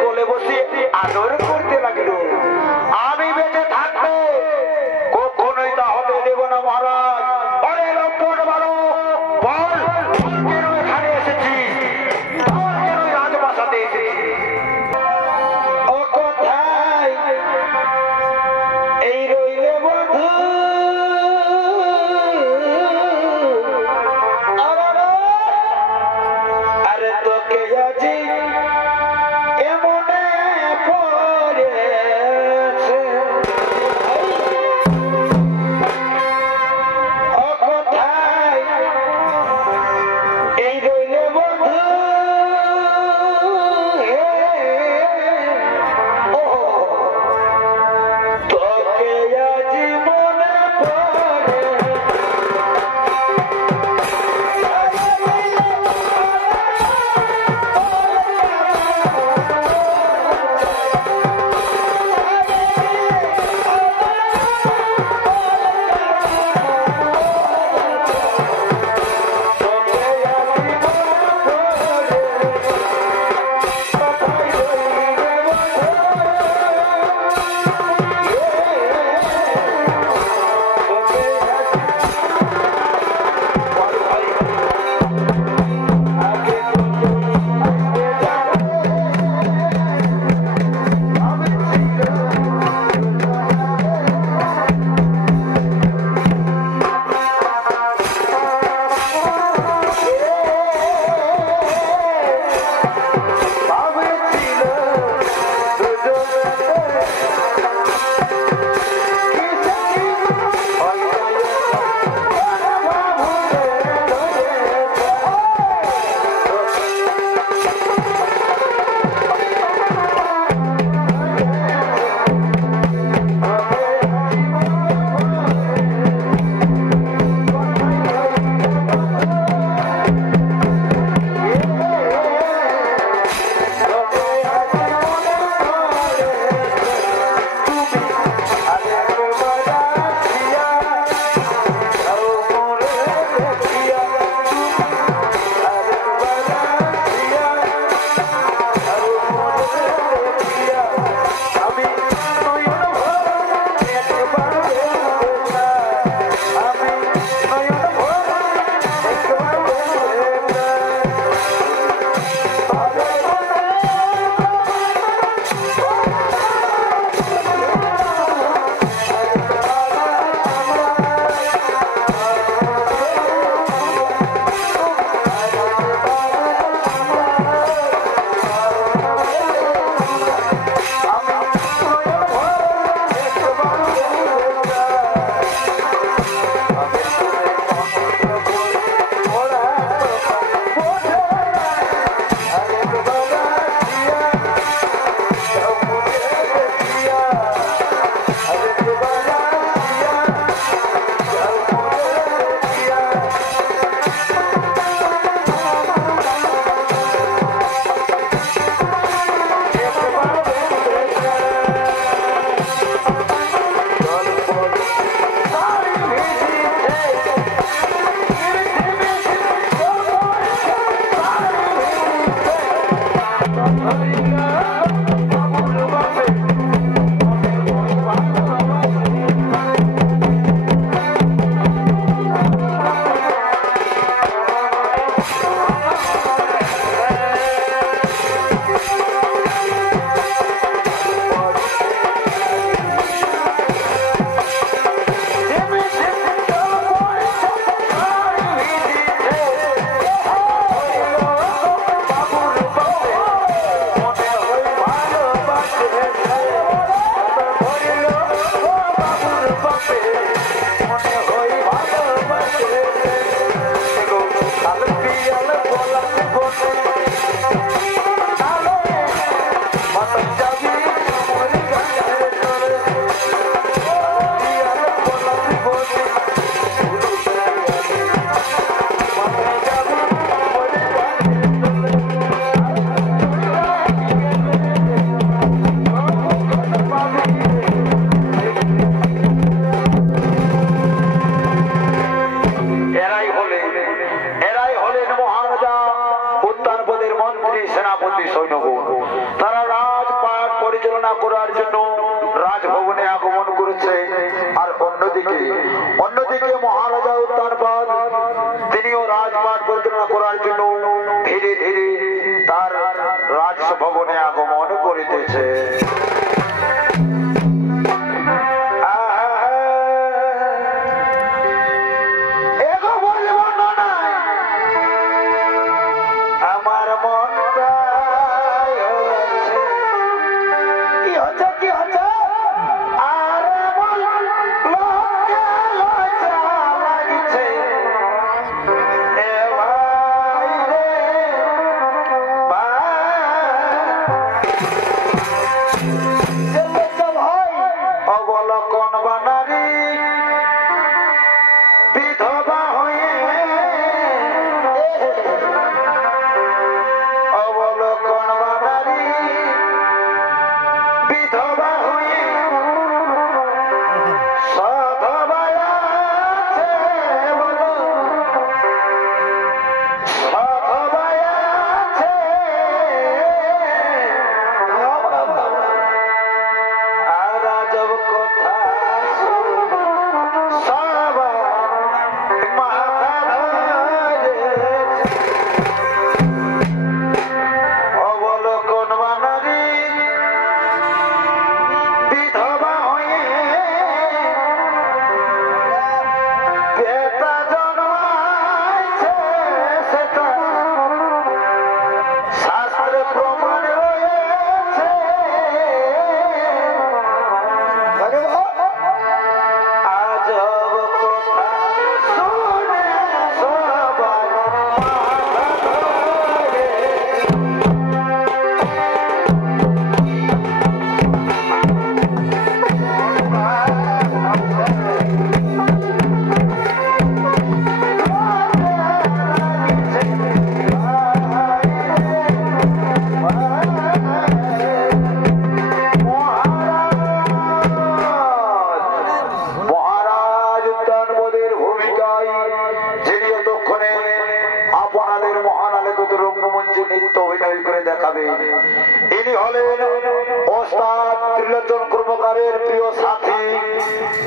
কোলে বসে আদর করতে লাগলো। আমি বেঁচে থাকতে কখনোই তাহলে দেব না মহারাজ। অরে লক্ষণ বালক, বল কেন এখানে এসেছিস? বল কেন রাজপ্রাসাদে এসেছিস? ও কোথায় এই রইলে বন্ধু? আরে তোকে আজি এমনে পড়েছে। ও কোথায় এই রইলে বন্ধু? ও তোকে আজি মনে পড়ে। পরিচালনা করার জন্য রাজভবনে আগমন করেছে। আর অন্যদিকে মহারাজা উত্তানপাদ তিনিও রাজপাট পরিচালনা করার জন্য ধীরে ধীরে তার রাজভবনে আগমন করিতেছে। ইনি হলেন ওস্তাদ ত্রিলোচন কর্মকারের প্রিয় সাথী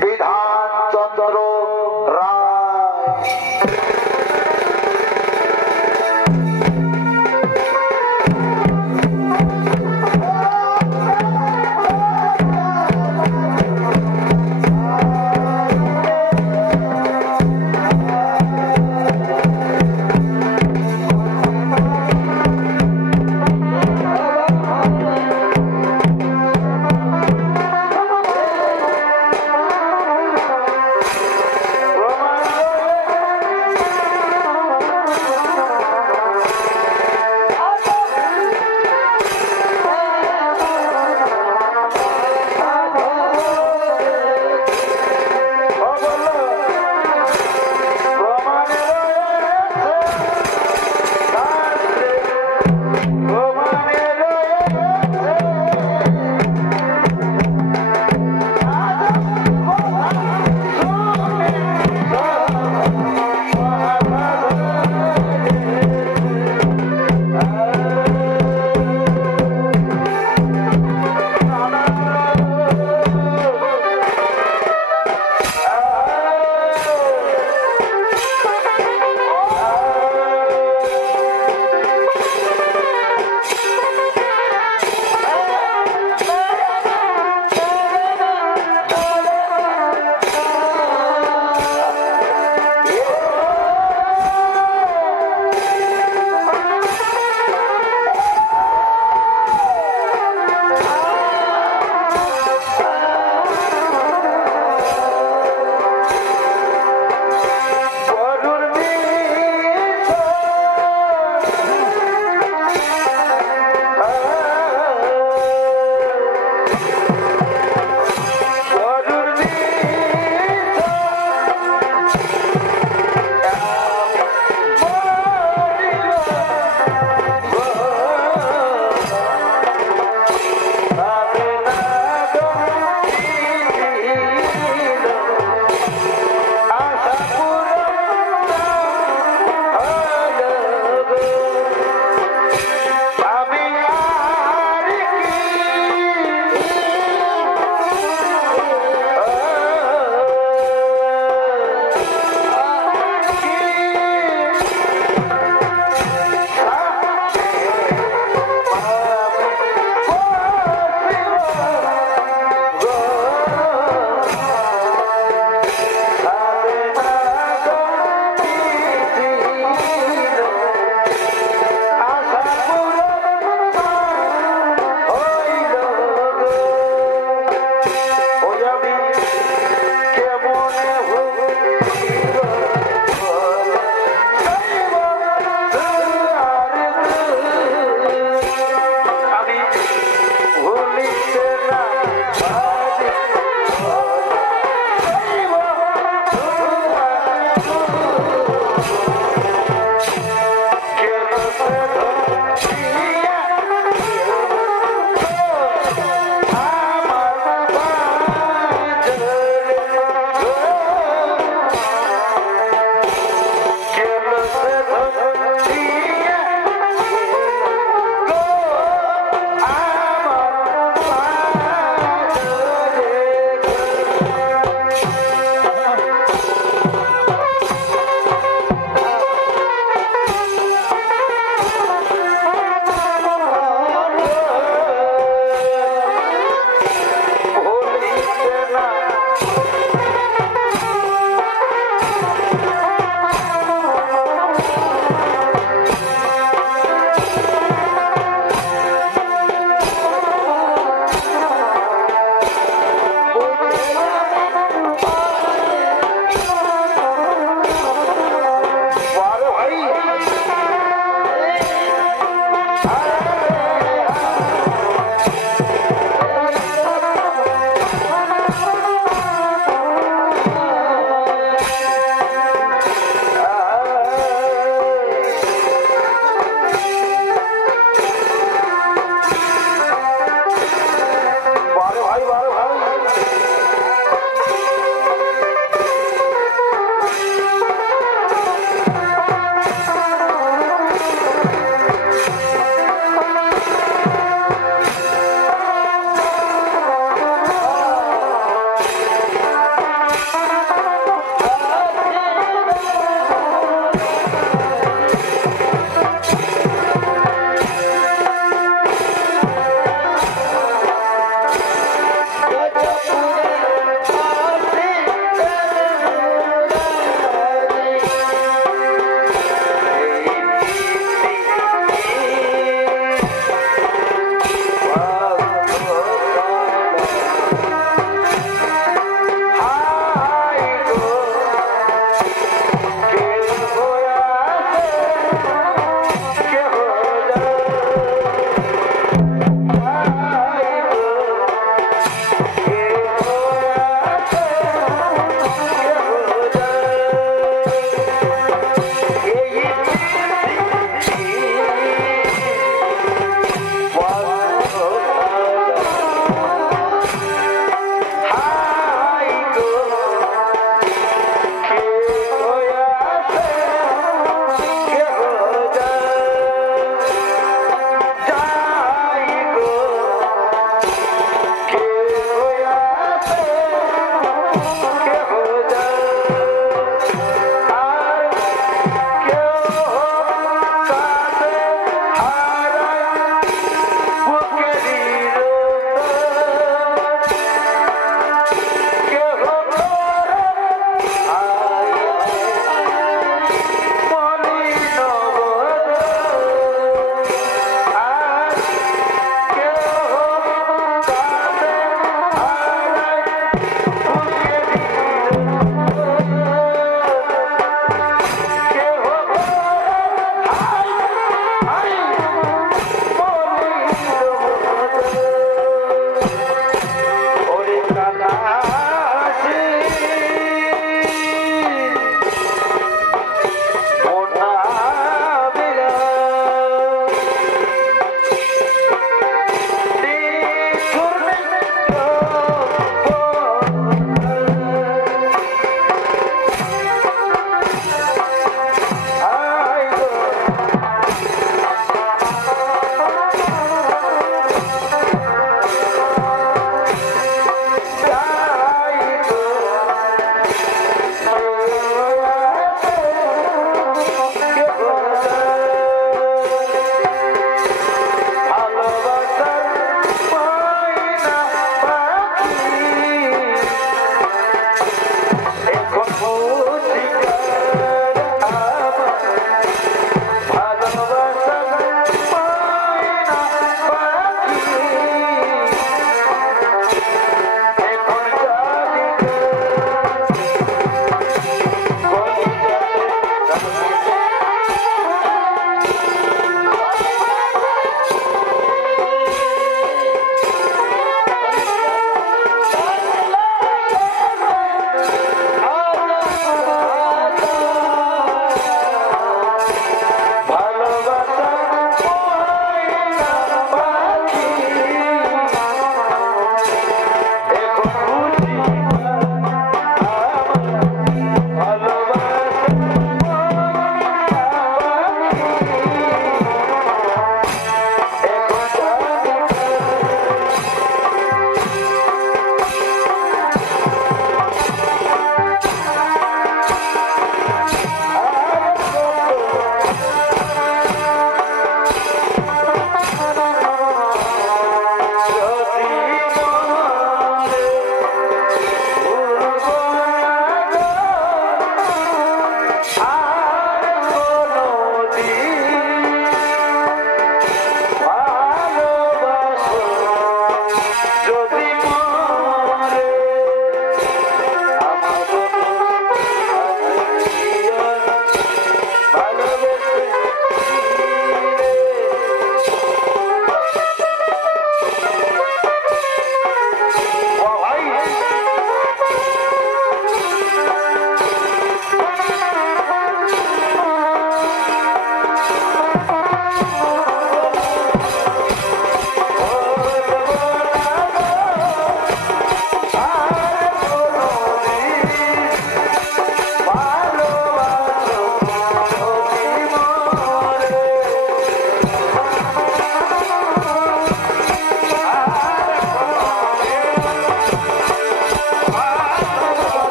বিধান চন্দ্র রায়।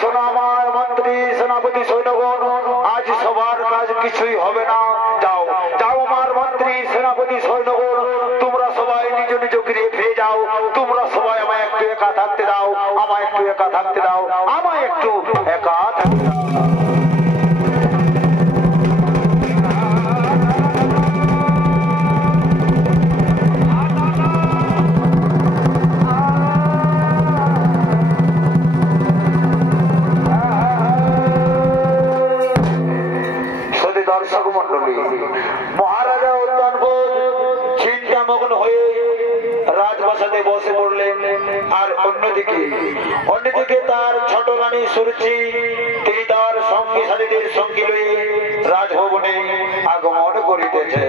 শোনো আমার মন্ত্রী সেনাপতি সৈন্যগণ, আজ সবার কাজ কিছুই হবে না। যাও যাও আমার মন্ত্রী সেনাপতি সৈন্যগণ, তোমরা সবাই নিজ নিজ গৃহে ফিরে যাও। তোমরা সবাই আমায় একটু একা থাকতে দাও, আমায় একটু একা থাকতে দাও, আমায় একটু একা থাকতে দাও। দর্শক মন্ডলী, মহারাজা উদ্যানবোধ চিন্তামগ্ন হয়ে রাজপ্রাসাদে বসে পড়লেন। আর অন্যদিকে তার ছোট রানী সুরুচি, তিনি তার সঙ্গী সাথীদের সঙ্গী লয়ে রাজভবনে আগমন করিতেছে।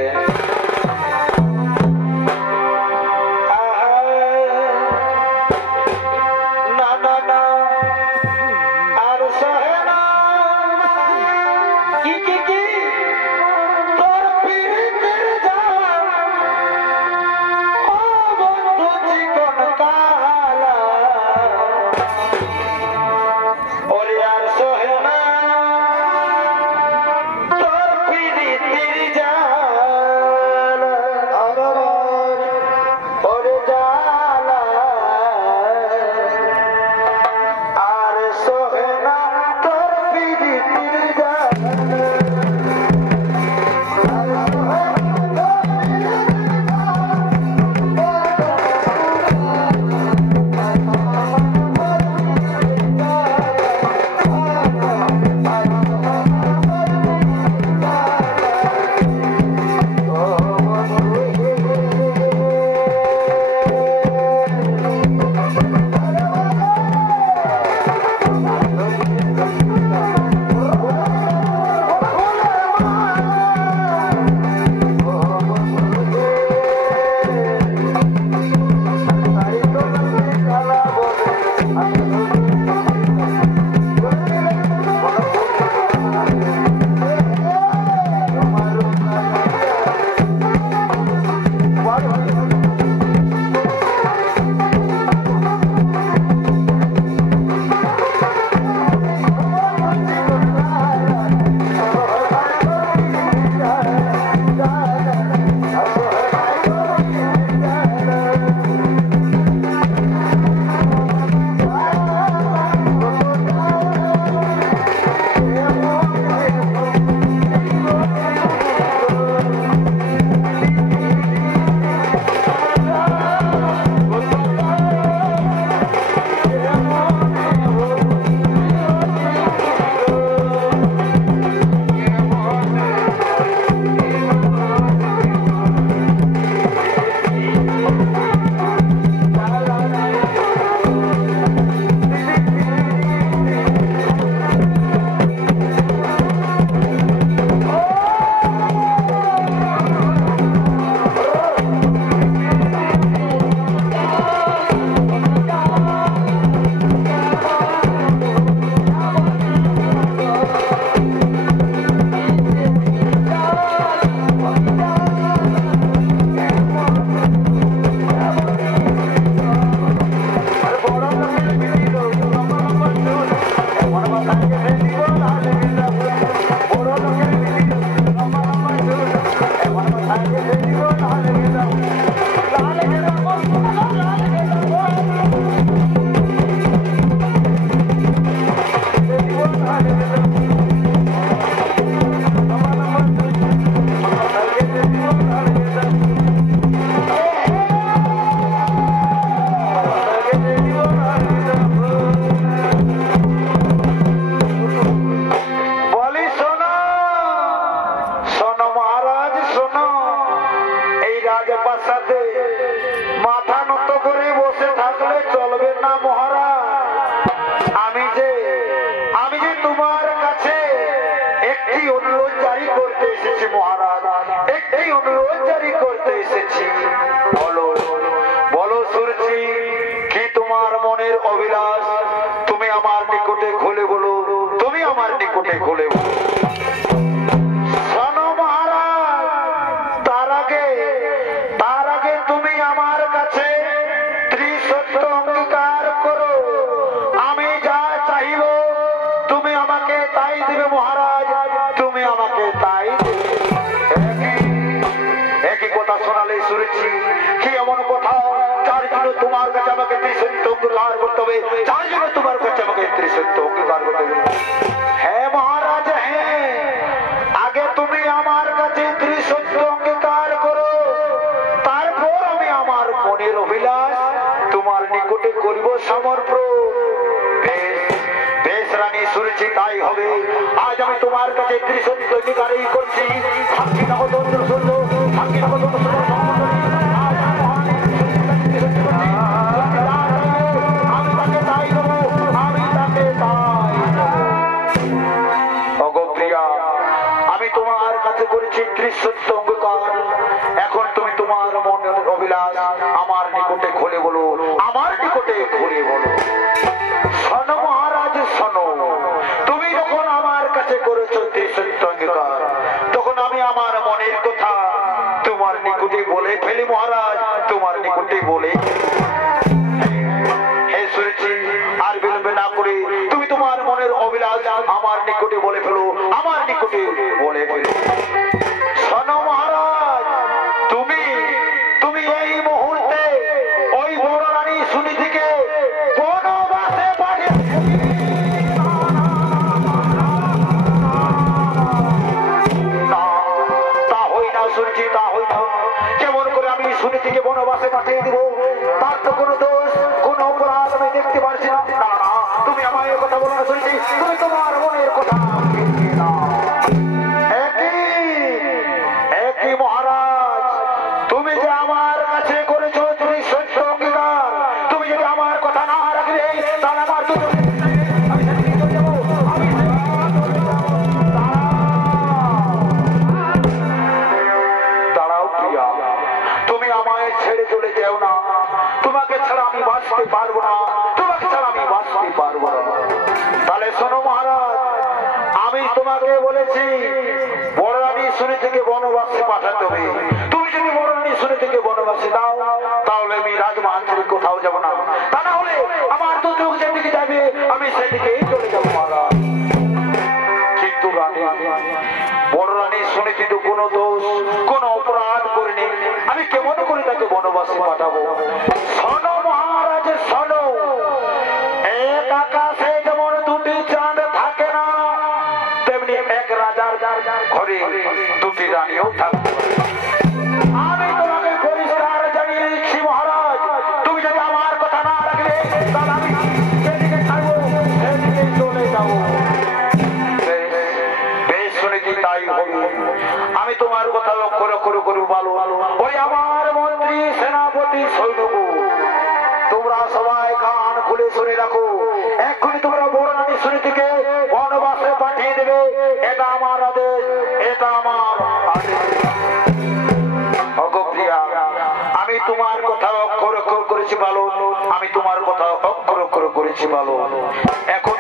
না না না, আর সহে না। কি কি কি তোর পীড়িতের জান, ও বন্ধু জীবন কালা, ওরে আর সহে না তোর পীড়িতের জান, ওরে জালা, আর সহে না তোর পীড়িতের জান। মাথা নত করে বসে থাকলে চলবে না মহারাজ। আমি যে তোমার কাছে একটি অনুরোধ জারি করতে এসেছি মহারাজ, একটি অনুরোধ জারি করতে এসেছি। বলো বলো সুরুচি, কি তোমার মনের অভিলাষ? তুমি আমার নিকটে খুলে বলো, তুমি আমার নিকটে খুলে বলো। শোনো মহারাজ, তার আগে তুমি আমার কাছে ত্রিসত্য অঙ্গীকার করো। আমি যা চাইব ত্রিসত্য অঙ্গীকার করতে হবে, যার জন্য তোমার কাছে আমাকে ত্রিসত্য অঙ্গীকার করতে হবে। হ্যাঁ মহারাজ, হ্যাঁ, আগে তুমি আমার কাছে ত্রিসত্য অঙ্গীকার করো, তারপর আমি আমার মনের অভিলাষ তোমার নিকটে করিব সমর্পণ। বেশ রানী শুনেছি, তাই হবে। আজ আমি তোমার কাছে ত্রিসত্য অঙ্গীকারই করছি। সাক্ষী নগদন্ড শুনল, সাক্ষী নগদন্ড শুনল, আমি তাকে তাই দেবো, আমি তাকে তাই দেবো। অগপ্রিয়া, আমি তোমার কাছে করেছি ত্রিসত্য অঙ্গীকার। এখন তুমি তোমার মনের অভিলাষ আমার নিকটে খুলে বলো, আমার নিকটে খুলে বলো। শোনো মহারাজ, শোনো, তুমি যখন আমার কাছে করেছো ত্রিসত্য অঙ্গীকার, তখন আমি আমার মনের কথা তোমার নিকটে বলে ফেলি মহারাজ, তোমার নিকটে বলে। হে শুনেছি, আর বিলম্বে না করে তুমি তোমার মনের অভিলাষ আমার নিকটে বলে ফেলো, আমার নিকটে বলে ফেলো। শোনো মহারাজ, তুমি তুমি এই মুহূর্তে ওই বড় রানী সুনীতিকে বনবাসে পাঠিয়ে। না, তা হই না শুনছি, তা হই না। কেমন করে আমি সুনীতিকে বনবাসে পাঠিয়ে দিব? তার তো কোনো দোষ, কোনো অপরাধ আমি দেখতে পারছি না। না না, তুমি আমায় কথা বলো না শুনছি, তুমি তোমার মনের কথা একই মহারাজ, তুমি যে আমার কাছে করেছো ত্রিসত্য অঙ্গীকার, তুমি যদি আমার কথা না রাখবে তাহলে আমার দাঁড়াও প্রিয়া, তুমি আমায় ছেড়ে চলে যেও না। তোমাকে ছাড়া আমি বাঁচতে পারবো না, তোমাকে ছাড়া আমি বাঁচতে পারবো না। তাহলে শোনো মহারাজ, আমি তোমাকে বলেছি বড় রানী সুনীতিকে বনবাসে পাঠাতে হবে। তুমি যদি বড় রানী সুনীতিকে বনবাসে দাও, তাহলে আমি রাজমহল ছেড়ে কোথাও যাব না। তা না হলে আমার তো চোখ যেদিকে যাবে আমি সেদিকেই চলে যাবো মহারাজ। কিন্তু রানী, বড় রানী সুনীতি তো কোনো দোষ, কোনো অপরাধ করেনি, আমি কেমন করে তাকে বনবাসে পাঠাবো? শোনো মহারাজ, শোনো, এক আকাশে যেমন দুটি চাঁদ থাকে না, তেমনি এক রাজার ঘরে দুটি রানীও থাকবে। আমি তোমাকে পরিষ্কার জানিয়ে দিচ্ছি মহারাজ, তুমি যদি আমার কথা না রাখবে তাহলে আমি যেদিকে থাকবো সেদিকে চলে যাবো। বেশ শুনেছি, তাই হবে। আমি তোমার কথা লক্ষ্য করবো। ভালো, ওই আমার মন্ত্রী, সেনাপতি, সৈন্যকু, তোমরা সবাই কান খুলে শুনে রাখো। এক্ষুনি তোমরা বড় রানী সুনীতিকে বনবাসে পাঠিয়ে দেবে। এটা আমার আদেশ, এটা আমার আদেশ। অগপ্রিয়া, আমি তোমার কথা অক্ষর করেছি ভালো, আমি তোমার কথা অক্ষর করেছি ভালো। এখন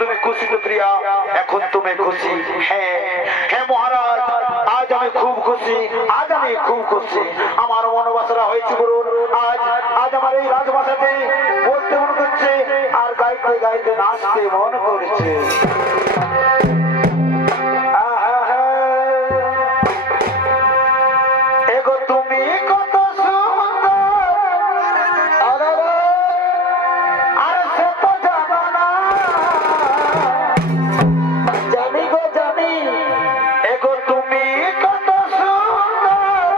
তুমি খুশি তো প্রিয়া? এখন তুমি খুশি? হ্যাঁ হ্যাঁ মহারাজ, আজ আমি খুব খুশি, আজ আমি খুব খুশি। আমার মনোবাসনা হয়েছে বলুন, আজ আমার এই রাজভাষাতে বলতে মনে করছে, আর গাইতে গাইতে নাচতে মন করছে। এগো তুমি কত সুন্দর, আর সে তো জানো না, জানি গো জানি। এগো তুমি কত সুন্দর,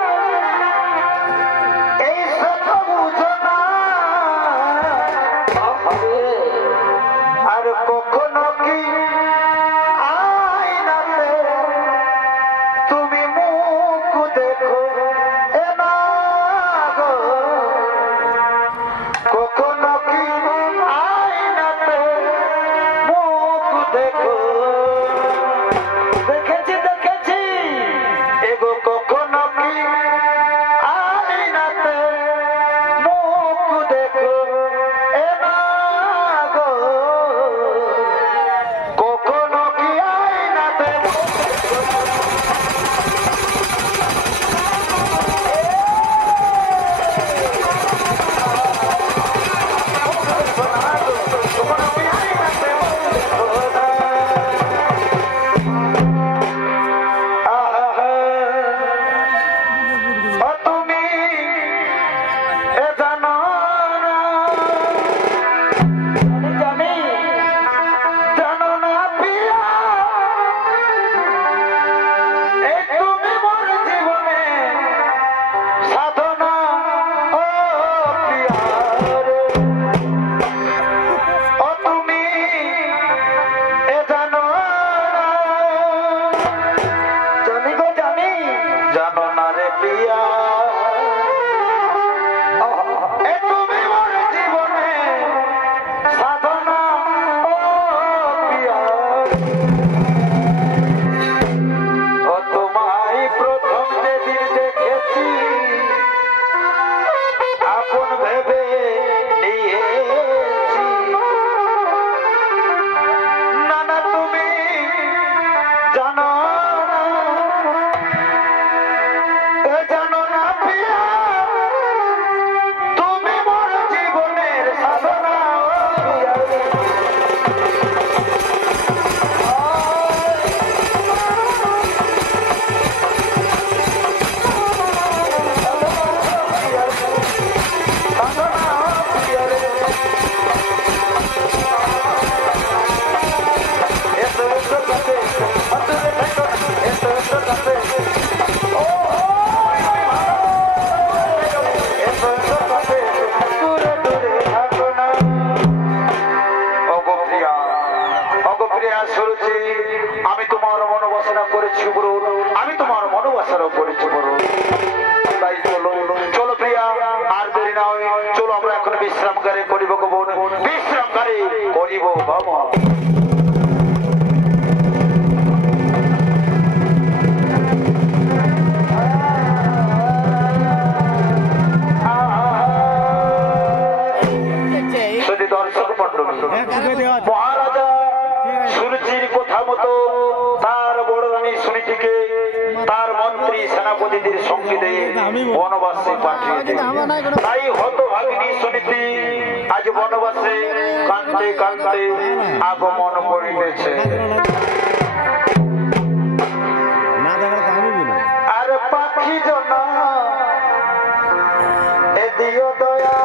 এই সে তো বুঝো না, আর কখনো কি মহারাজা সুরুচির কথা মতো তার বড় রানী সুনীতিকে তার মন্ত্রী সেনাপতিদের সঙ্গে দিয়ে বনবাসে পাঠিয়ে দেন। তাই হতভাগিনী সুনীতি আজ বনবাসে কাঁদতে কাঁদতে আগমন করিতেছে। আর পাখি জনা এ দিও দয়া,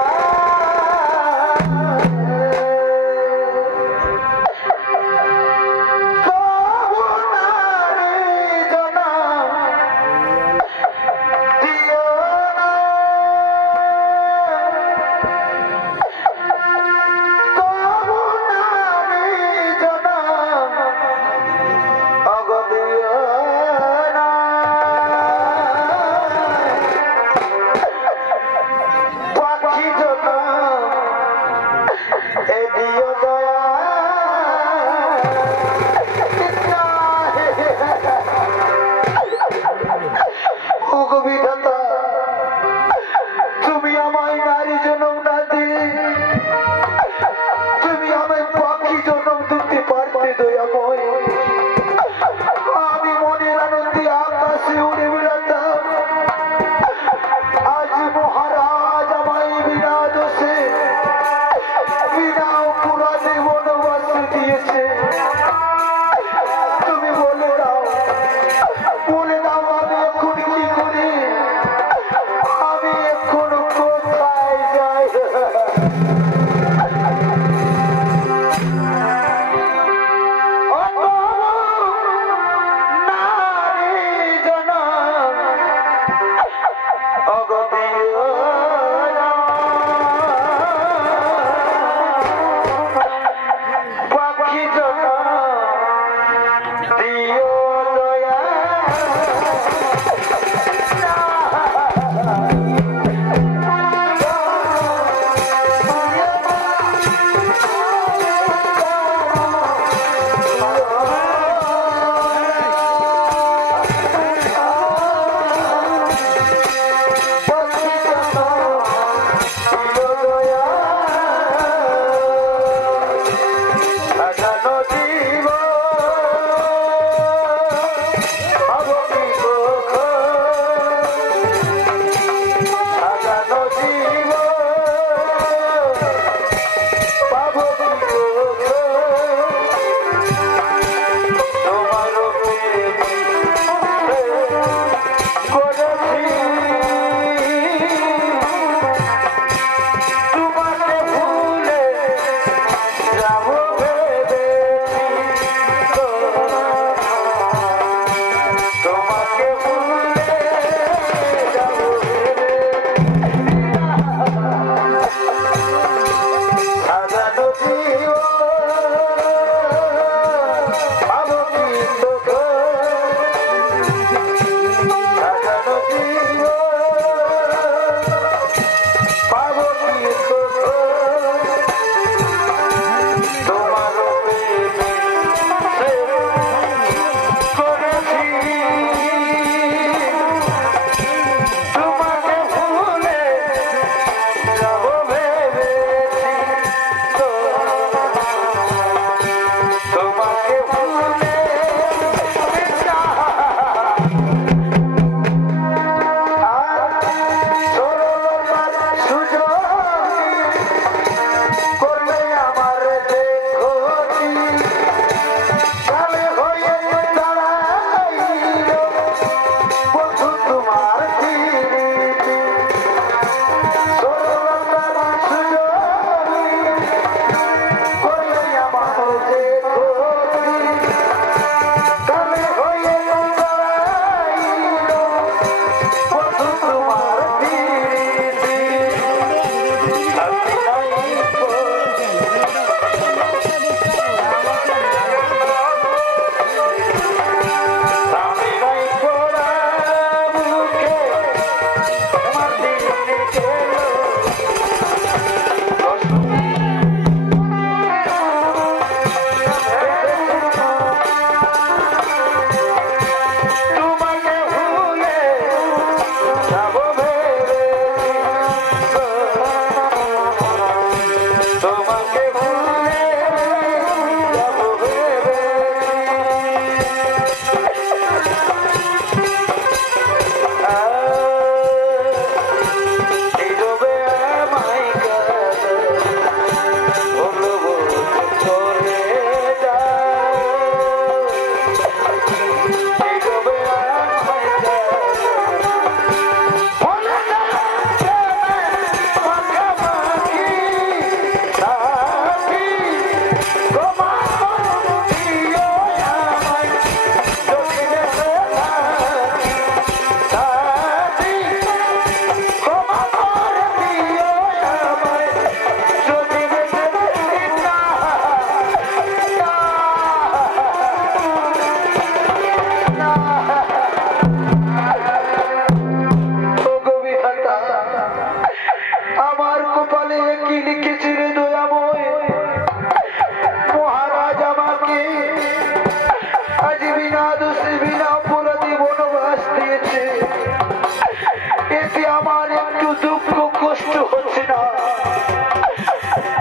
কষ্ট হচ্ছে না,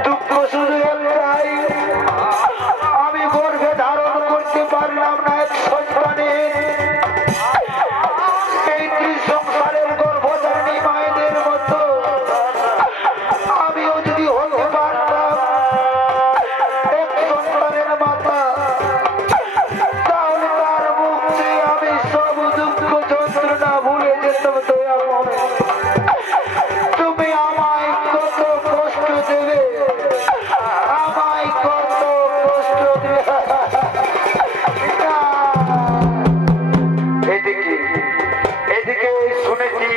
দুঃখ শুধু একটাই, আমি গর্ভে ধারণ করতে পারলাম না এক সন্তানের। এই ত্রিসংসারের গর্ভধারিণী মায়েদের মতো আমিও যদি হতে পারতাম এক সন্তানের মাতা, তাহলে তার মুখ চেয়ে আমি সব দুঃখ যন্ত্রণা ভুলে যেতাম। দয়াময়, তুমি আমায় কত কষ্ট দেবে, আমায় কত কষ্ট দেবে। এদিকে এদিকে শুনেছি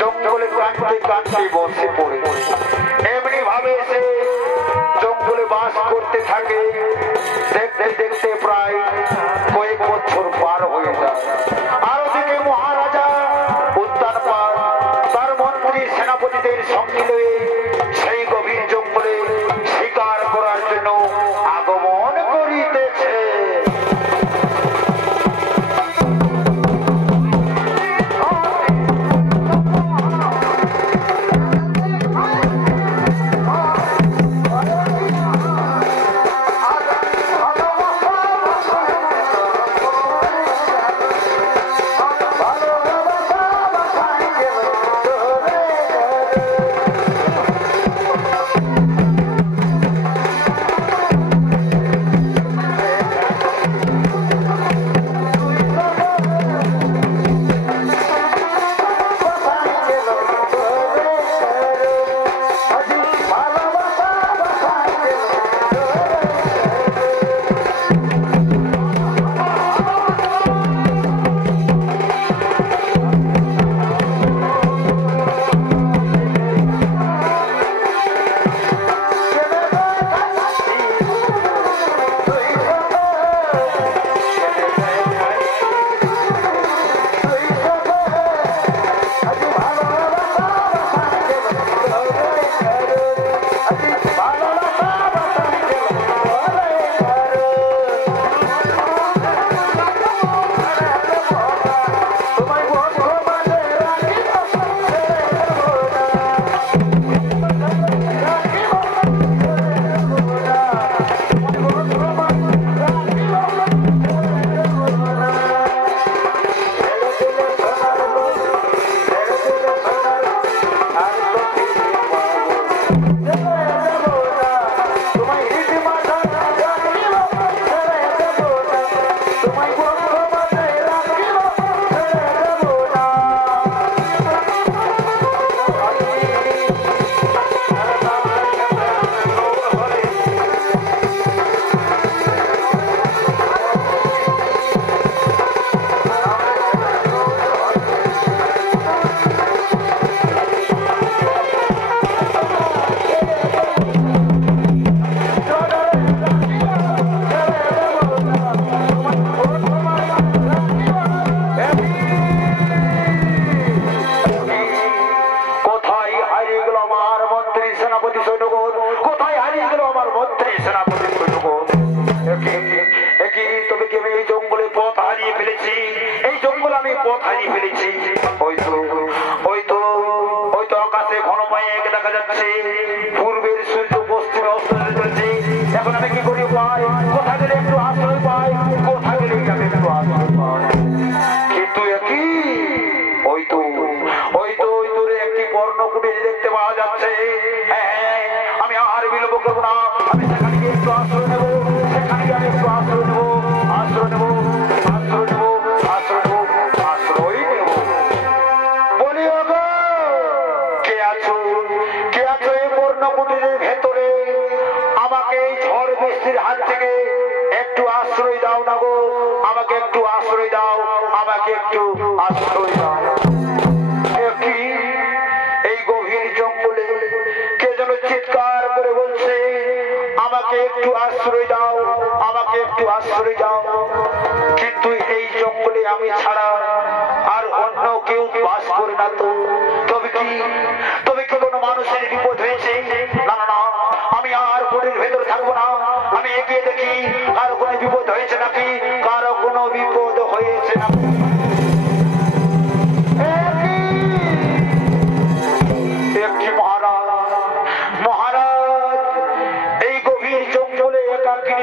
জঙ্গলে কাঁদতে কাঁদতে বসে পড়ে, এমনি ভাবে সে জঙ্গলে বাস করতে থাকে। দেখতে দেখতে প্রায় কয়েক বছর পার হয়ে যায়। আর ওদিকে মহারাজা উদ্যানপাল তার মন্ত্রী সেনাপতিদের সঙ্গে নিয়ে সেই গভীর জঙ্গলে শিকার করার জন্য আগমন করিতেছে।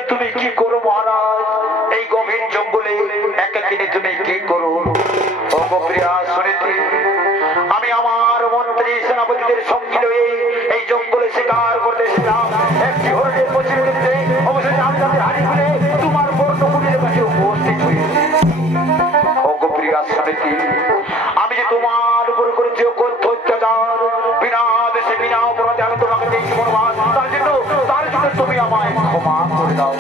তুমি কি করো মহারাজ? এই গভীর জঙ্গলে একাকিনী তুমি কি করো? ও গো প্রিয়া শুনেছি, আমি আমার মন্ত্রী সেনাপতিদের সঙ্গে লয়ে এই জঙ্গলে শিকার করতে এসেছিলাম। একটি হরিণের পশ্চিম ক্ষেত্রে অবশেষে আমি তাদের হারিয়ে ফেলে তোমার বর্ণকুটির কাছে উপস্থিত হয়েছি। ও গো প্রিয়া শুনেছি, আমি যে তোমার উপর করেছি অকথ্য অত্যাচার, বিনা দেশে বিনা অপরাধে আমি তোমাকে দিয়েছি বনবাস, তার জন্য তুমি আমায় ক্ষমা করে দাও।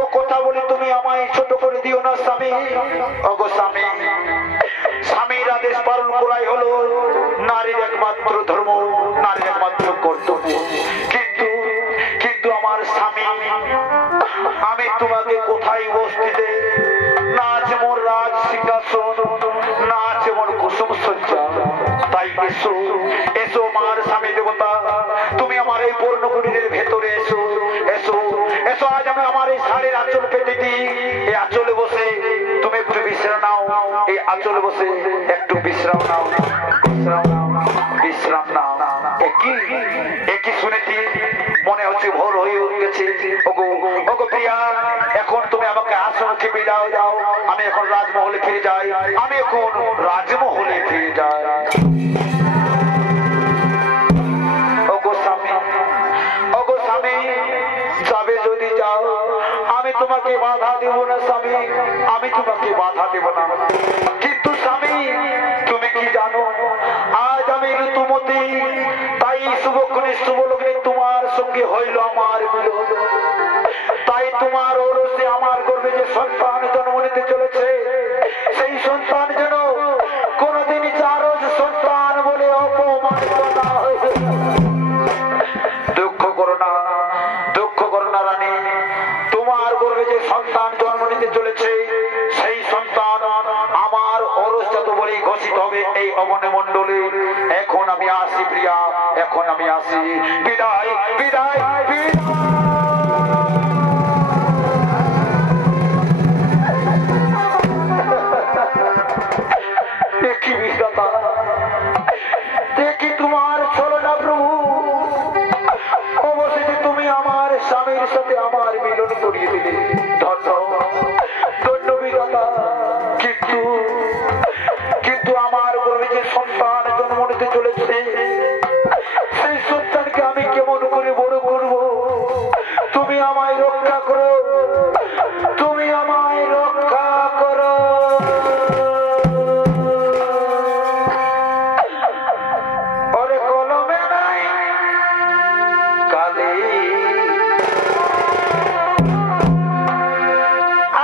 ও কথা বলে তুমি আমায় ছোট করে দিও না স্বামী। ওগো স্বামী, স্বামীর আদেশ পালন করাই হলো নারীর একমাত্র ধর্ম, নারীর একমাত্র কর্তব্য। কিন্তু আমার স্বামী, আমি তোমাকে কোথায় বসতে, না যেমন রাজ সিংহাসন, না যেমন কুসুম সজ্জা। তাই এসো এসো মার স্বামী দেবতা, তুমি আমার এই পূর্ণকুটিরের ভেতরে এসো এসো এসো। আজ আমি আমার এই শাড়ির আঁচল পেতে দিই, এই আঁচলে বসে তুমি একটু বিশ্রাম নাও, এই আঁচলে বসে একটু বিশ্রাম নাও, বিশ্রাম নাও। একই শুনেছি, মনে হচ্ছে ভোর হয়ে গেছে। ওগো ওগো প্রিয়া, এখন তুমি আমাকে আসনকে বিদায় দাও, আমি এখন রাজমহলে ফিরে যাই, আমি এখন রাজমহলে ফিরে যাই। ওগো স্বামী, ওগো স্বামী, যাবে যদি যাও, আমি তোমাকে বাধা দেব না স্বামী, আমি তোমাকে বাধা দেব না। কিন্তু স্বামী, তুমি কি জানো, আজ আমি ঋতুমতী, তাই শুভক্ষণে শুভলগ্নে তোমার সঙ্গে হইল আমার মিলন। তাই তোমার ওরসে আমার গর্ভে যে সন্তান জন্ম নিতে চলেছে, সেই সন্তান যেন কোনদিন চারজ সন্তান বলে অপমানিত না হয়। দুঃখ করো না, দুঃখ করো না রানী, তোমার গর্ভে যে সন্তান জন্ম নিতে চলেছে, সেই সন্তান আমার অরসজাত বলেই ঘোষিত হবে এই অবনে মণ্ডলে। এখন আমি আসি প্রিয়া, এখন আমি আসি, বিদায় বিদায় বিদায়। দেখি বিধাতা, দেখি তোমার ছলনা প্রভু, অবশেষে তুমি আমার স্বামীর সাথে আমার মিলন করিয়ে দিলে। ধন্য ধন্য বিধাতা। কিন্তু আমার গর্ভে যে সন্তান জন্ম নিতে চলেছে, সেই সন্তানকে আমি কেমন করে বড় করব? তুমি আমায় রক্ষা করো, তুমি আমায় রক্ষা করো। ওরে কলমে নাই কালি,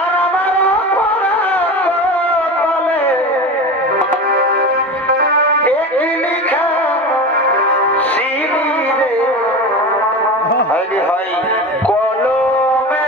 আর আমার কপালে একই লেখা সিঁড়ি রে। হায় হায় কলমে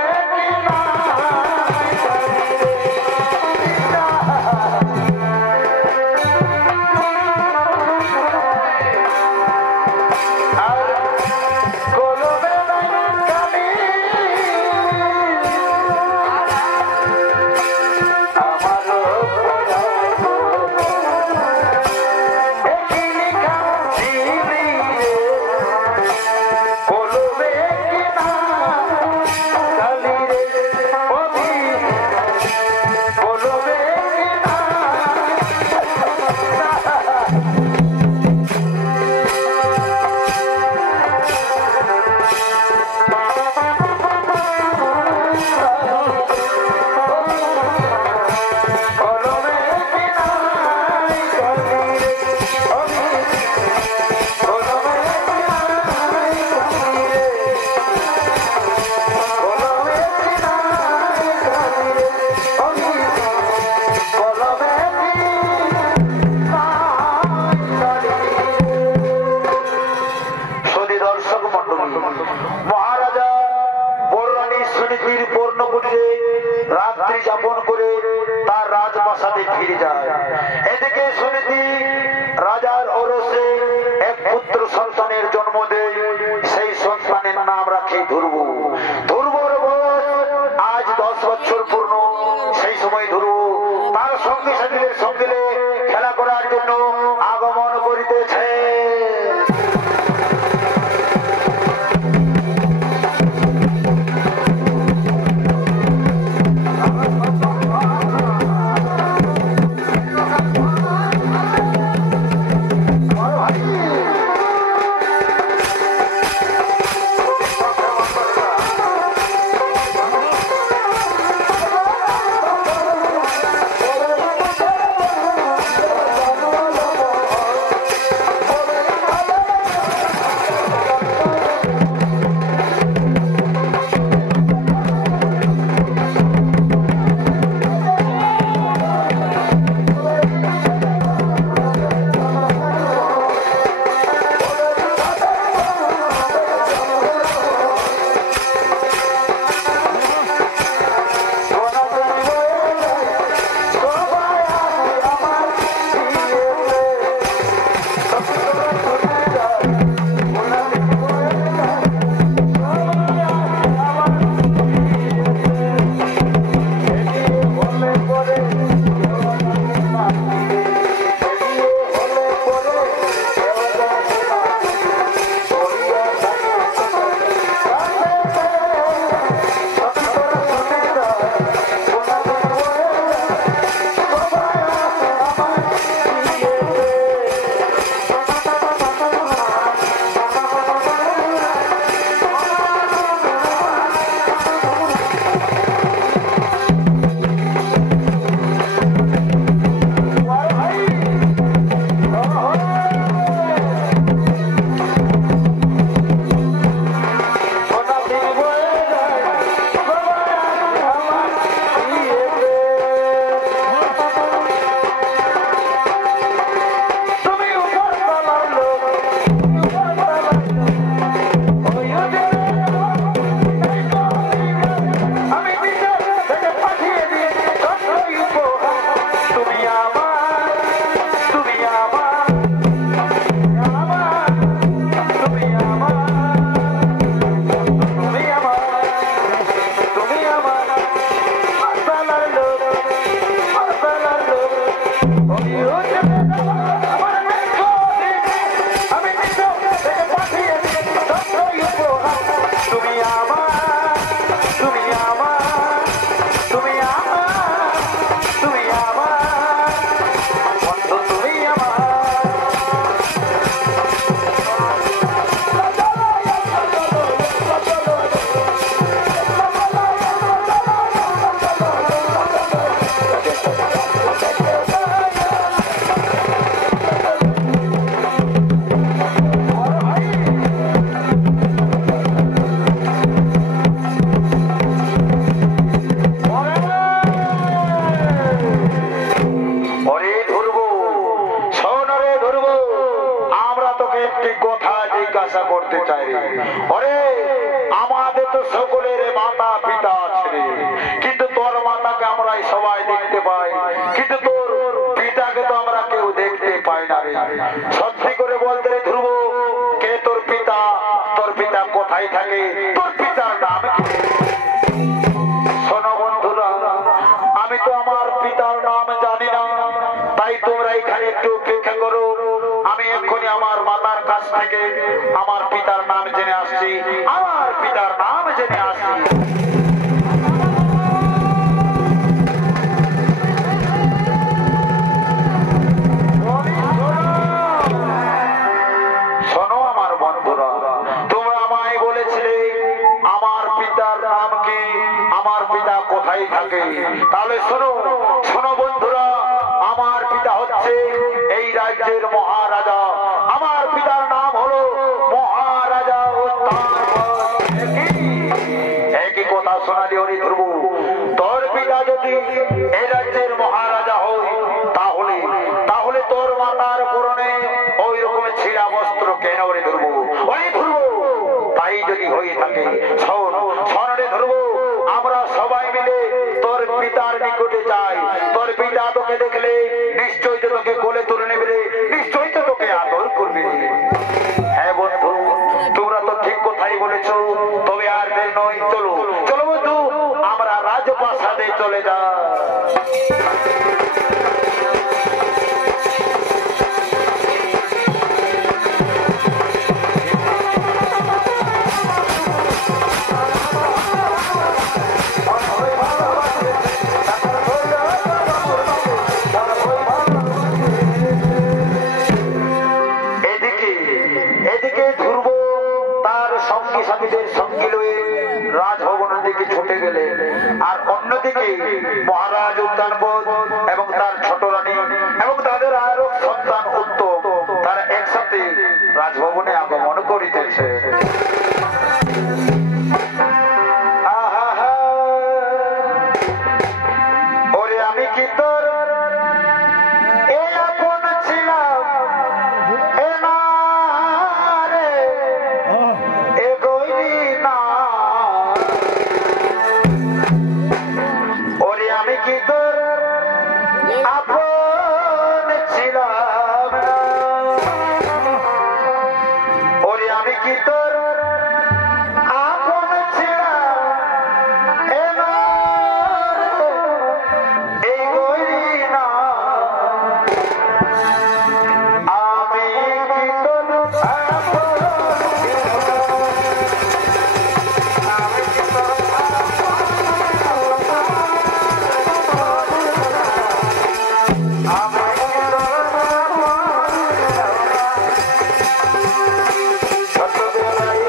রাত্রি যাপন করে তার রাজপ্রাসাদে ফিরে যায়। এদিকে শুনেছি রাজার ওরসে এক পুত্র সন্তানের জন্ম দেয়, সেই সন্তানের নাম রাখে ধ্রুব। ধ্রুবর বয়স আজ 10 বছর পূর্ণ। সেই সময় ধ্রুব তার সঙ্গে সাথীদের সঙ্গে খেলা করার জন্য আগমন করিতেছে। জিজ্ঞাসা করতে চাই রে। ওরে আমাদের তো সকলের মাতা পিতা আছে রে, কিন্তু তোর মাতাকে আমরা সবাই দেখতে পাই, কিন্তু তোর পিতাকে তো আমরা কেউ দেখতে পাই না রে। সত্যি করে বলতে রে ধ্রুব, কে তোর পিতা? তোর পিতা কোথায় থাকে? তোর পিতার নাম কি? শোনো বন্ধুরা, আমি তো আমার পিতার নাম জানি না, তাই তোমরা এখানে একটু অপেক্ষা করো। আমি এক্ষুনি আমার মাতার কাছ থেকে আমার পিতার নাম জেনে আসছি, আমার পিতার নাম জেনে আসছি। শোনো আমার বন্ধুরা, তোমরা আমায় বলেছিলে আমার পিতার নাম কি, আমার পিতা কোথায় থাকে। তাহলে শোনো শোনো বন্ধুরা, আমার পিতা হচ্ছে এই রাজ্যের মহারাজা। আমার পিতার নাম হলো মহারাজা একই কথা শোনালি হরি ধ্রুব। তোর পিতা যদি এই রাজ্যের মহারাজা হয়, তাহলে তাহলে তোর মাতার পরনে ওই রকম ছিঁড়া বস্ত্র কেন রে ধ্রুব? ওই ধ্রুব, তাই যদি হয়ে থাকে শোন শোন রে ধ্রুব, আমরা সবাই মিলে তোর পিতার নিকটে যাই। তোর পিতা তোকে দেখলে নিশ্চয়ই তো তোকে কোলে তুলে নেবে রে, নিশ্চয়ই তো তোকে আদর করবে রে। হ্যাঁ বন্ধু, তোমরা তো ঠিক কথাই বলেছো। তবে আর দেরি নয়, চলো চলো বন্ধু, আমরা রাজপ্রাসাদে চলে যাই। এদিকে ধ্রুব তার সঙ্গী সাথীদের সঙ্গে লয়ে রাজভবনের দিকে ছুটে গেলে, আর অন্যদিকে মহারাজ উদ্যানপদ এবং তার ছোট রানী এবং তাদের আরো সন্তান উত্তম তারা একসাথে রাজভবনে আগমন করিতেছে। ওরে আমি কি তোর এ আপন ছিলাম, এ না রে এ গইরি না। ওরে আমি কি তোর আপন ছিলাম না, ওরে আমি কি তোর আপন ছিলাম, এ না রে এই গইরি না। আমি কি তোর আপন আমি কি তোর ছোটবেলায়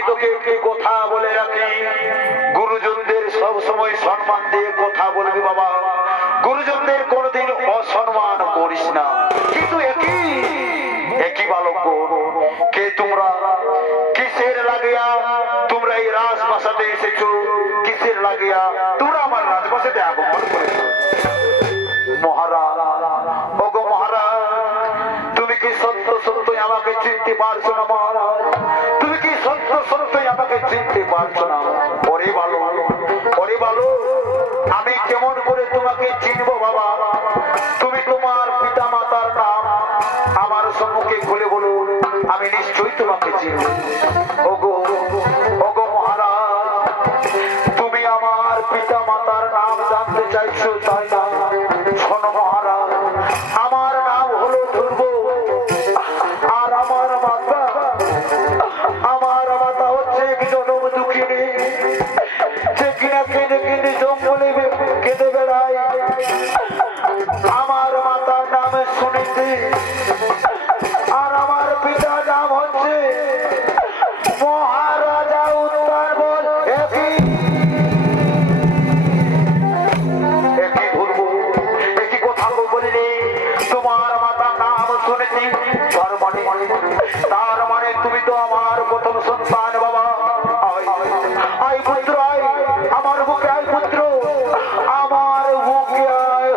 আমি তোকে একটি কথা বলে রাখি, গুরুজনদের সব সময় সম্মান দিয়ে কথা বলবি বাবা, গুরুজনদের কোনদিন অসম্মান করিস না। কিন্তু একই বালক কে তোমরা, কিসের লাগিয়া তোমরা এই রাজবাসাতে এসেছো, কিসের লাগিয়া তোমরা আমার রাজবাসাতে আগমন করেছো? মহারাজ, ওগো মহারাজ, তুমি কি সত্য সত্যই আমাকে চিনতে পারছো না মহারাজ? তুমি কি সত্য সত্যই আমাকে চিনতে পারছো না? ওরে ভালো, ওরে ভালো, আমি কেমন করে তোমাকে চিনবো বাবা? তুমি তোমার পিতা মাতার নাম আমার সম্মুখে খুলে বলো, আমি নিশ্চয়ই তোমাকে চিনব। ওগো, ওগো মহারাজ, তুমি আমার পিতা মাতার নাম জানতে চাইছো তাই না? শোনো মহারাজ, আমার নাম হলো ধ্রুব, আর আমার মাতা হচ্ছে একজন দুঃখিনী, যে কিনা কেঁদে কেঁদে জঙ্গলে কেঁদে বেড়ায়। আমার মাতার নাম শুনেছি, আর আমার পিতার নাম হচ্ছে মহারাজা উত্তরবল। একই ধরবো, একই কথা বললে তোমার মাতার নাম শুনেছি, তার মানে তুমি তো আমার প্রথম সন্তান বাবা। আয় পুত্র, আয় আমার বুকে, আয় পুত্র আমার বুকে আয়।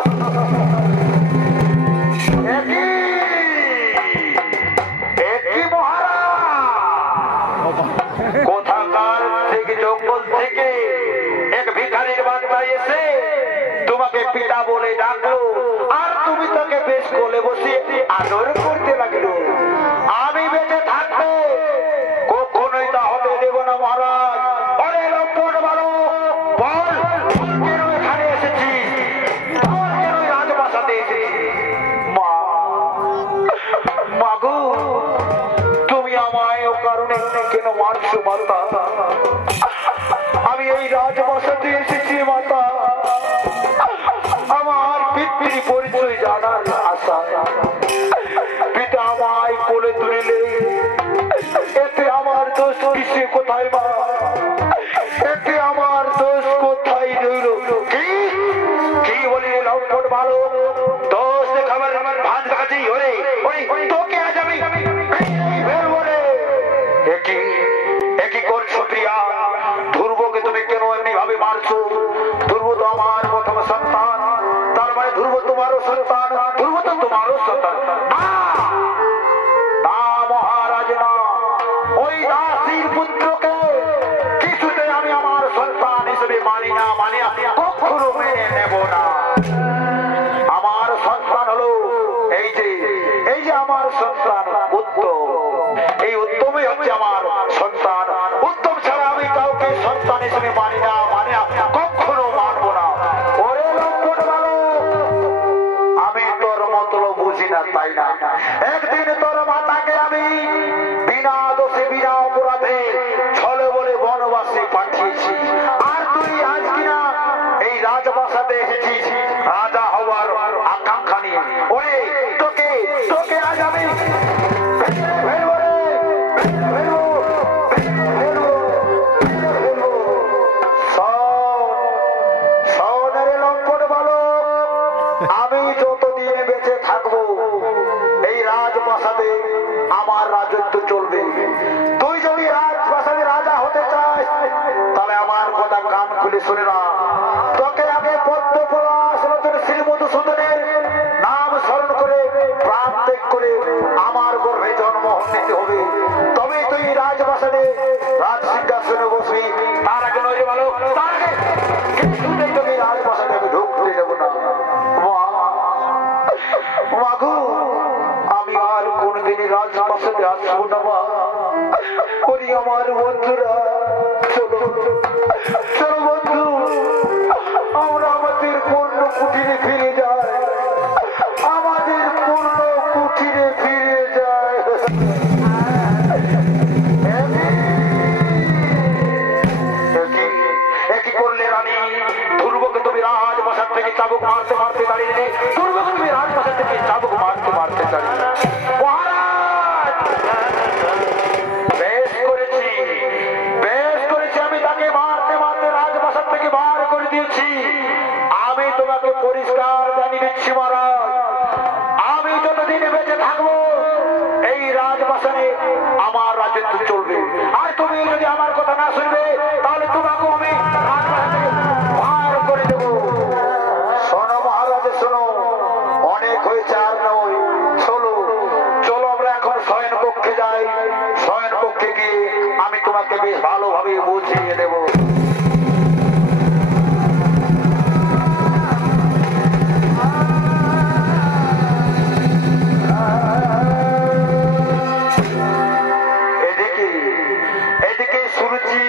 একই মহারাজ, কোথাকার থেকে জঙ্গল থেকে এক ভিখারির বাচ্চা এসে তোমাকে পিতা বলে ডাকলো, আর তুমি তাকে বেশ কোলে বসিয়ে আদর করতে লাগলো। আমি বেঁচে থাকতে কখনোই তা হতে দেব না মহারাজ। অরে লম্পট বালক, বল কেন এখানে এসেছিস? কেন রাজবাসাতে এসেছিস? মাগো, তুমি আমায় ও কারণে কেন মারছো মাতা? আমি এই রাজবাসাতে এসেছি মাতা আমার পিতৃ পরিচয় জানার আশা। পিতা আমায় কোলে তুলিলে এতে আমার দোষ কিসে, কোথায় মা? এতে আমার দোষ কোথায় রইল? কি বলি লম্পট ভালো, দোষ দেখাবার ভান দেখাচ্ছি। ওরে তোকে আজ আমি ফেলবো রে। একই করছো প্রিয়া? ধ্রুবকে তুমি কেন এমনি ভাবে মারছো? ধ্রুব তো আমার প্রথম সন্তান, তার মানে ধ্রুব তোমারও সন্তান, ধ্রুব তো তোমারও সন্তান। না মহারাজ, না, ওই দাসীর পুত্রকে কিছুতে আমি আমার সন্তান হিসেবে মানি না, মানে কখনো মেনে নেব না। আমার সন্তান হলো এই যে আমার সন্তান উত্তম, এই উত্তমই হচ্ছে আমার সন্তান। উত্তম ছাড়া আমি কাউকে সন্তান হিসেবে মানি না, মানে কখনো মানবো না। ওরে লম্পট বালক, আমি তোর মতলব বুঝি না তাই না? একদিন তোর মাতাকে আমি বিনা দোষে বিনা অপরাধে ছলে বলে বনবাসে পাঠিয়েছি, আর তুই আজ কিনা এই রাজবাসাতে এসেছিস রাজা হওয়ার আকাঙ্ক্ষা নিয়ে। ওরে তোকে আজ আমি আমি যতদিন বেঁচে থাকবো এই রাজপ্রাসাদে আমার রাজত্ব চলবে। তুই যদি রাজপ্রাসাদে রাজা হতে চাস তাহলে আমার কথা কান খুলে শুনে না। তোকে আগে পদ্ম পলাশ নতুন শ্রীমধুসূদনের নাম স্মরণ করে প্রাণ ত্যাগ করে আমার গর্ভে জন্ম নিতে হবে, তবে তুই রাজপ্রাসাদে রাজ সিংহাসনে বসবি। তার আগে নয় ভালো, তার আগে কিছুতেই তোকে রাজপ্রাসাদে আমি ঢুকতে দেবো না। মাগো, আমি আর কোনদিনই রাজপ্রাসাদে আসবো না মা। ওরে আমার বন্ধুরা, চলো চলো বন্ধু, আমরা আমাদের পূর্ণ কুটিরে ফিরে যাই, আমাদের পূর্ণ কুটিরে ফিরে যায়। একই করলে রানী, ধ্রুবকে তুমি রাজপ্রাসাদ থেকে চাবুক মারতে মারতে দাঁড়িয়ে দিলে, ধ্রুবকে তুমি রাজপ্রাসাদ থেকে চাবুক মারতে মারতে দাঁড়িয়ে। মহারাজ, বেশ করেছি, যদি আমার কথা না শুনবে তাহলে তোমাকে আমি ভার করে দেবো। শোনো মহারাজ, শোনো, অনেক হয়েছে, আর নয়। চলো চলো আমরা এখন শয়ন কক্ষে যাই। শয়ন কক্ষে গিয়ে আমি তোমাকে বেশ ভালোভাবে বুঝিয়ে দেবো। এদিকে সুরুচি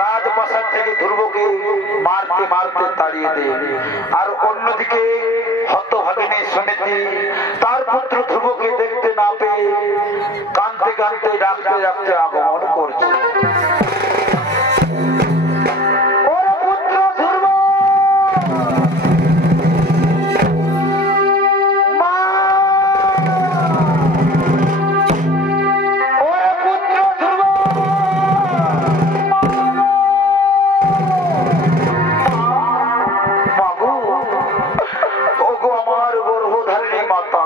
রাজপ্রাসাদ থেকে ধ্রুবকে মারতে মারতে তাড়িয়ে দেয়, আর অন্যদিকে হতভাগিনী সুনীতি তার পুত্র ধ্রুবকে দেখতে না পেয়ে কাঁদতে কাঁদতে ডাকতে ডাকতে আগমন করছে। ওরে পুত্র ধ্রুব, মা! ওরে পুত্র ধ্রুব, মাগো, ওগো আমার গর্ভধারিণী মাতা,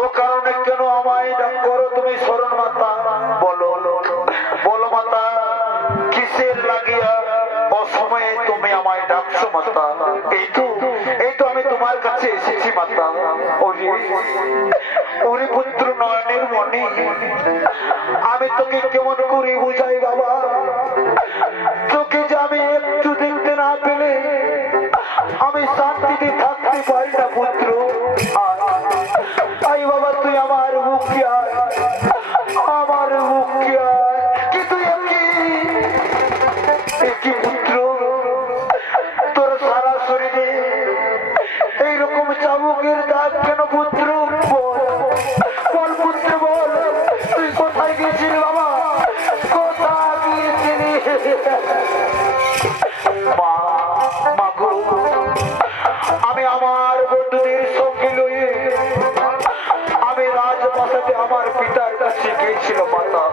ও কারণে কেন আমায় ডাক করো তুমি শরণ মাতা? বলো বলো মাতা, কিসের লাগিয়া অসময়ে তুমি আমায় ডাকছো মাতা? এই তো আমি তোমার কাছে এসেছি মাতা। ওরে পুত্র নয়নের মণি, আমি তোকে কেমন করে বুঝাই বাবা? তোকে যে আমি একটু দেখতে না পেলে আমি শান্তিতে থাকতে পারি না পুত্র। আই বাবা, তুই আমার মুখে আয়, আমার মুখে আয়। কিন্তু একই পুত্র, তোর সারা শরীরে এইরকম চাবুকের দাগ কেন পুত্র? বল পুত্র, বল, তুই কোথায় গেছিলি বাবা? কোথায় গিয়েছিলি? মাগো, আমি আমার বন্ধুদের সঙ্গে লয়ে আমি রাজপ্রাসাদে আমার পিতার কাছে গিয়েছিল মাতা।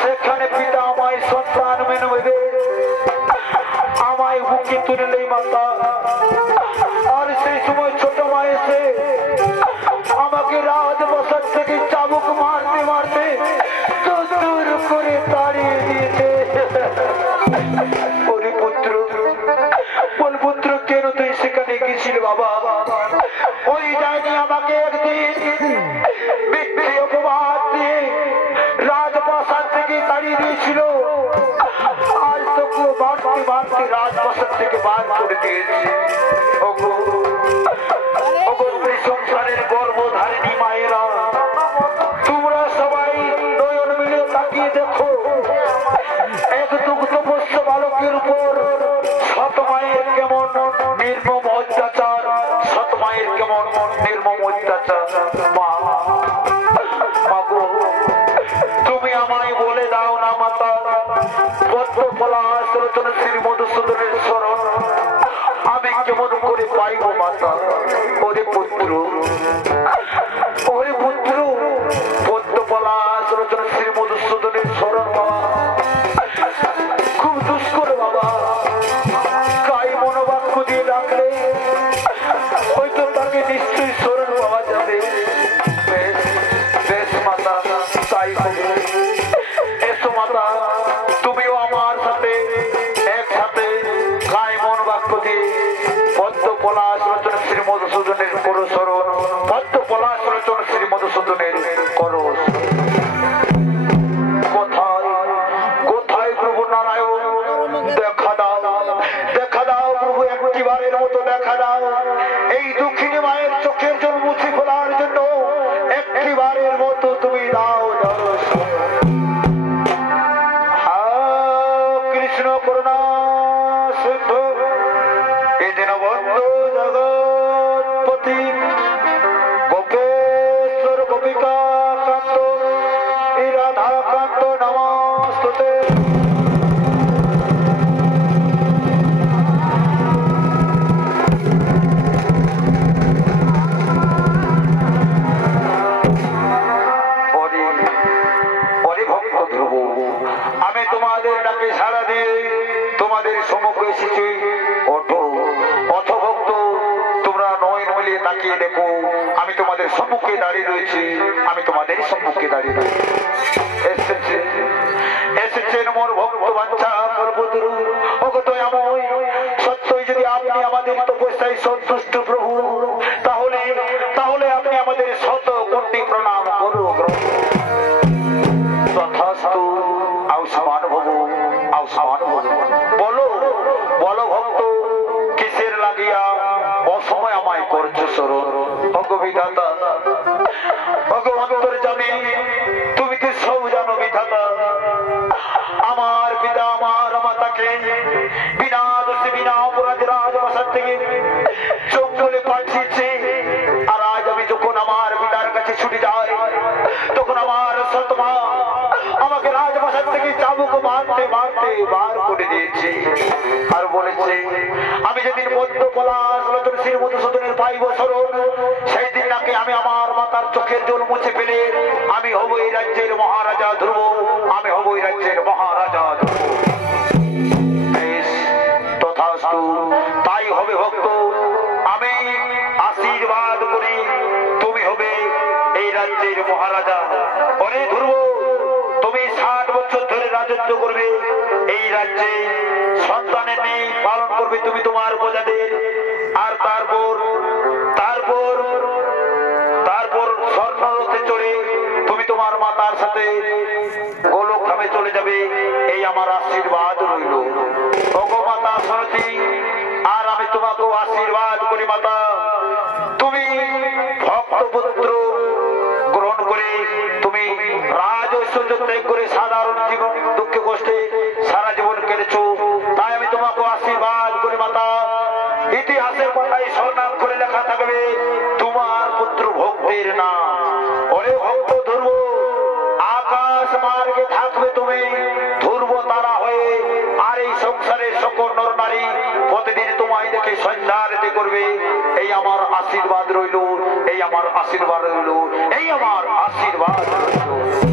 সেখানে পিতা আমায় সন্তান মেনে নেবে, আমায় বুকে তুলে নেই মাতা। আর সেই সময় ছোট মা এসে আমাকে রাজপ্রাসাদ থেকে চাবুক মারতে মারতে দূর করে তাড়িয়ে দিয়েছে। ওরে পুত্র, বল পুত্র, কেন তুই সেখানে গেছিলি বাবা? ওই ডাইনি আমাকে একদিন মিথ্যে অপবাদ দিয়ে রাজপ্রাসাদ থেকে তাড়িয়ে দিয়েছিল, আজ তোকে মারতে মারতে রাজপ্রাসাদ থেকে বার করে দিয়েছে। ওগো সংসারের গর্ভধারিণী মায়েরা, তোমরা সবাই নয়ন মিলে তাকিয়ে দেখো, এক দুগ্ধপোষ্য বালকের উপর সৎ মায়ের কেমন নির্মম অত্যাচার, সৎ মায়ের কেমন নির্মম অত্যাচার। মাগো, তুমি আমায় বলে দাও না মাতা, পদ্মপলাশ রচনা শ্রী মধুসূদনের শরণ আমি কেমন করে পাইব মাতা? ওরে পুত্র, ওরে পুত্র, পদ্মপলাশ রচনা শ্রী মধুসূদনের শরণ পাওয়া খুব দুষ্কর বাবা। কাই মনোবাক্য দিয়ে ডাকলে হয়তো তাকে নিশ্চয়ই শরণ পাওয়া যাবে। বেশ মাতা, তাই হবে। এসো মাতা, তুমিও আমার সাথে একসাথে কাই মনোবাক্য দিয়ে পদ্মপলাশ রচনা শ্রী মধুসূদনের করো শরণ, পদ্মপলাশ রচনা শ্রী মধুসূদনের করো। কোথায় কোথায় প্রভু নারায়ণ, দেখা দাও, দেখা দাও প্রভু, একটিবারের মতো দেখা দাও। এই দুঃখিনী মায়ের চোখের জল মুছে ফেলার জন্য একটিবারের মতো তুমি দাও দর্শন। কৃষ্ণ করুণা সিন্ধু এই দীনবন্ধু জগৎপতি গোপেশ্বর গোপিকা কান্ত এই রাধা কান্ত নমস্তুতে। আমি তোমাদের ডাকে সাড়া দিয়ে তোমাদের সম্মুখে এসেছি। ওঠো অথ ভক্ত, তোমরা নয়ন মিলিয়ে তাকিয়ে দেখো, আমি তোমাদের সম্মুখে দাঁড়িয়ে রয়েছি, আমি তোমাদের সম্মুখে দাঁড়িয়ে রয়েছি। আউসমান ভবু আউসমান ভবু। বলো বলো ভক্ত, কিসের লাগিয়া অসময় আমায় করছো স্মরণ? ওগো বিধাতা, ওগো অন্তর্যামী, তুমি কি সব জানো বিধাতা? আমার পিতা আমার মাতাকে বিনা দোষে বিনা অপরাধে রাজপ্রাসাদ থেকে জঙ্গলে পাঠিয়েছে। আর আজ আমি যখন আমার পিতার কাছে ছুটে যাই, তখন আমার সৎমা আমাকে রাজপ্রাসাদ থেকে চাবুক মারতে মারতে বার করে দিয়েছে। আর বলেছে আমি যেদিন মধ্য পলাশ তুলসীর মধুসূদনের পাইব শরণ, সেই দিন নাকি আমি আমার মাতার চোখের জল মুছে ফেলে আমি হব এই রাজ্যের মহারাজা ধ্রুব, আমি হব এই রাজ্যের মহারাজা ধ্রুব। বেশ, তথাস্তু, তাই হবে ভক্ত। আমি আশীর্বাদ করি, তুমি হবে এই রাজ্যের মহারাজা। অরে ধ্রুব, তুমি 60 বছর ধরে রাজত্ব করবে এই রাজ্যে, সন্তানের নেই পালন করবে তুমি তোমার প্রজাদের। আর তারপর তারপর তারপর স্বর্ণরথে চড়ে তুমি তোমার মাতার সাথে গোলকধামে চলে যাবে। এই আমার আশীর্বাদ রইল। ওগো মাতা শুনছি, আর আমি তোমাকেও আশীর্বাদ করি মাতা, তুমি ভক্তপুত্র গ্রহণ করে তুমি রাজ ঐশ্বর্য ত্যাগ করে সাধারণ জীবন দুঃখে কষ্টে সারা জীবন কেটেছো। তাই আমি তোমাকে আশীর্বাদ করি মাতা, ইতিহাসের পাতায় স্বর্ণাক্ষরে লেখা থাকবে তোমার পুত্র ভক্তের নাম। ওরে ভক্ত ধ্রুব, আকাশ মার্গে থাকবে তুমি ধ্রুব তারা হয়ে। আর এই সংসারের সকল নর নারী প্রতিদিন তোমায় দেখে সন্ধ্যারতি করবে। এই আমার আশীর্বাদ রইল, এই আমার আশীর্বাদ রইল, এই আমার আশীর্বাদ রইল।